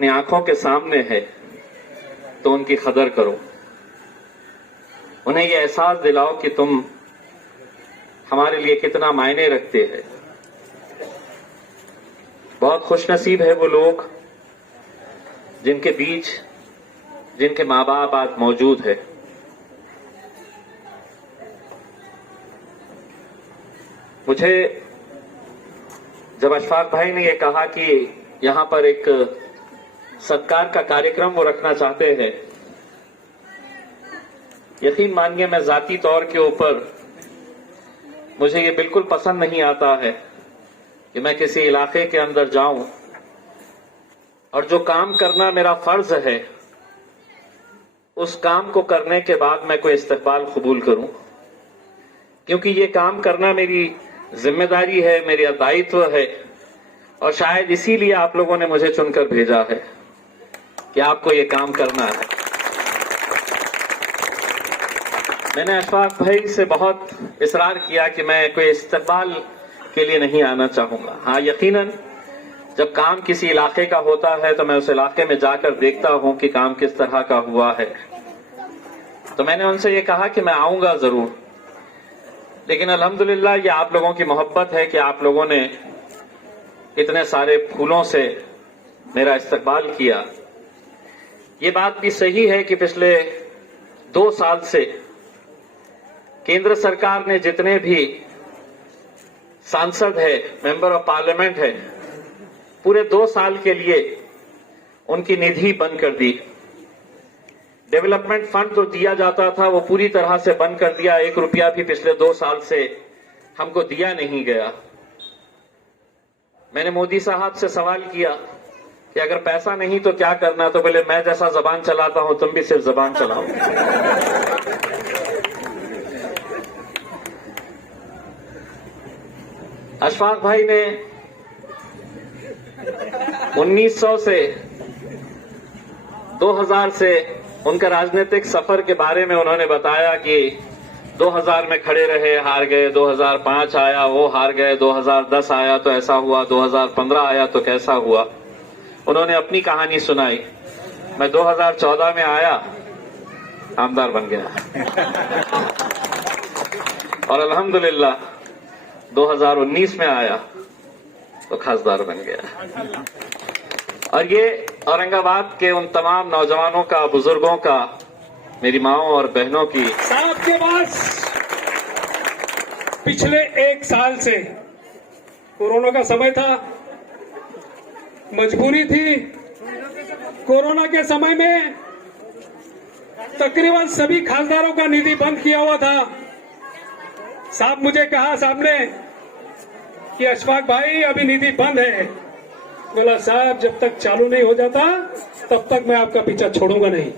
अपनी आंखों के सामने है तो उनकी कदर करो। उन्हें ये एहसास दिलाओ कि तुम हमारे लिए कितना मायने रखते हैं। बहुत खुशनसीब है वो लोग जिनके बीच जिनके माँ बाप आज मौजूद है। मुझे जब अशफाक भाई ने यह कहा कि यहां पर एक सत्कार का कार्यक्रम वो रखना चाहते हैं, यकीन मानिए मैं जाती तौर के ऊपर मुझे ये बिल्कुल पसंद नहीं आता है कि मैं किसी इलाके के अंदर जाऊं और जो काम करना मेरा फर्ज है उस काम को करने के बाद मैं कोई इस्तकबाल कबूल करूं, क्योंकि ये काम करना मेरी जिम्मेदारी है, मेरा दायित्व है। और शायद इसीलिए आप लोगों ने मुझे चुनकर भेजा है कि आपको ये काम करना है। मैंने अशफाक भाई से बहुत इसरार किया कि मैं कोई इस्तकबाल के लिए नहीं आना चाहूंगा। हाँ, यकीनन जब काम किसी इलाके का होता है तो मैं उस इलाके में जाकर देखता हूं कि काम किस तरह का हुआ है। तो मैंने उनसे ये कहा कि मैं आऊंगा जरूर, लेकिन अल्हम्दुलिल्लाह ये आप लोगों की मोहब्बत है कि आप लोगों ने इतने सारे फूलों से मेरा इस्तकबाल किया। ये बात भी सही है कि पिछले 2 साल से केंद्र सरकार ने जितने भी सांसद है, मेंबर ऑफ पार्लियामेंट है, पूरे 2 साल के लिए उनकी निधि बंद कर दी। डेवलपमेंट फंड जो दिया जाता था वो पूरी तरह से बंद कर दिया। 1 रुपया भी पिछले 2 साल से हमको दिया नहीं गया। मैंने मोदी साहब से सवाल किया कि अगर पैसा नहीं तो क्या करना, तो बोले मैं जैसा जबान चलाता हूं तुम भी सिर्फ जबान चलाओ। अशफाक भाई ने 1900 से 2000 से उनका राजनीतिक सफर के बारे में उन्होंने बताया कि 2000 में खड़े रहे, हार गए, 2005 आया वो हार गए, 2010 आया तो ऐसा हुआ, 2015 आया तो कैसा हुआ। उन्होंने अपनी कहानी सुनाई। मैं 2014 में आया, आमदार बन गया और अल्हम्दुलिल्लाह 2019 में आया तो खासदार बन गया। और ये औरंगाबाद के उन तमाम नौजवानों का, बुजुर्गों का, मेरी माओं और बहनों की साहब के पास पिछले 1 साल से कोरोना का समय था, मजबूरी थी। कोरोना के समय में तकरीबन सभी खासदारों का निधि बंद किया हुआ था। साहब मुझे कहा सामने कि अशफाक भाई अभी निधि बंद है। बोला साहब जब तक चालू नहीं हो जाता तब तक मैं आपका पीछा छोड़ूंगा नहीं।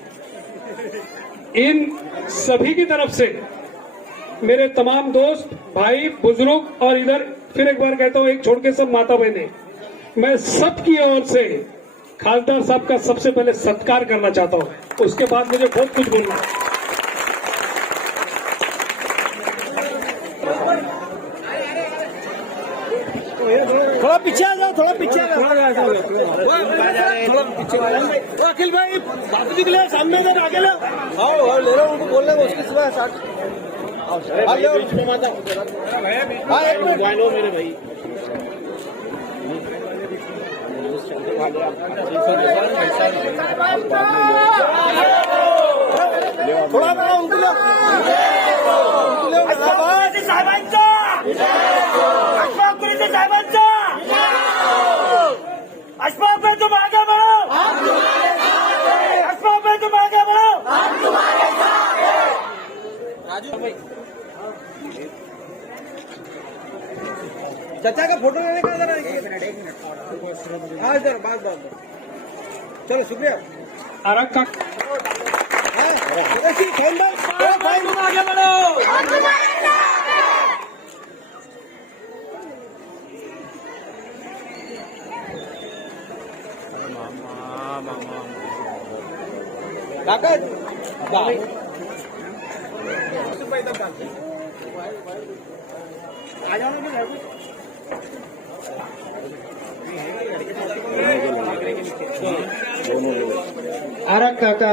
इन सभी की तरफ से मेरे तमाम दोस्त, भाई, बुजुर्ग और इधर फिर एक बार कहता हूं, एक छोड़ के सब माता बहने, मैं सबकी ओर से खासदार साहब का सबसे पहले सत्कार करना चाहता हूं। उसके बाद मुझे बहुत कुछ बोलना है। थोड़ा पीछे आ जाओ, थोड़ा पीछे आ जाओ, थोड़ा पीछे आ जाओ। अखिल भाई बापू जी के लिए सामने से आगे लो। आओ ले रहा हूँ, उनको बोलने को उसकी सुबह साथ मेरे भाई थोड़ा बड़ा उनको लो। साहेबांचा अशफाक भाई तुम आगे बढ़ो, अशफाक भाई तुम आगे बढ़ो। राजू भाई चाचा का फोटो लेने का जरा हाँ इधर बात चलो शुक्रिया। अरग का तुम आगे बढ़ो। आ जाओ ना आरक काका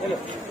चलो